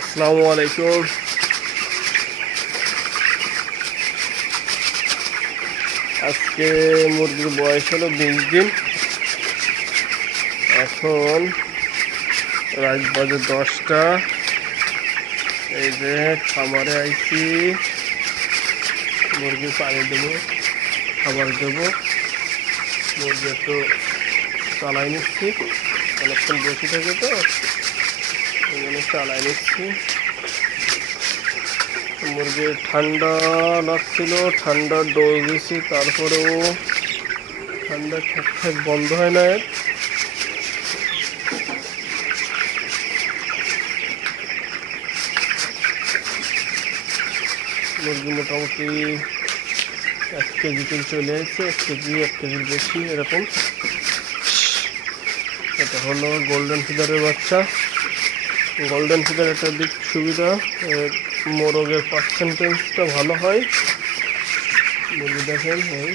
আসসালামু আলাইকুম আজকে মুরগির বয়স হলো বিশ দিন। এখন রাত বাজে দশটা। এই যে খামারে আইছি। মুরগি পানি দেবো, খাবার দেবো। মুরগি একটু চালাই নিচ্ছি। অনেকক্ষণ বসে থাকে তো। চালাই নিচ্ছি। মুরগির ঠান্ডা লাগছিল ঠান্ডার ডোজ দিছি, তারপরেও ঠান্ডা ঠিকঠাক বন্ধ হয় না মুরগি মোটামুটি এক কেজি থেকে চলে আসছে এক কেজি, এক কেজির বেশি, এরকম। এটা হলো গোল্ডেন ফিদারের বাচ্চা। গোল্ডেন ফিদার একটা দিক সুবিধা এর মোরগের পার্সেন্টেজটা ভালো হয়। দেখেন এই।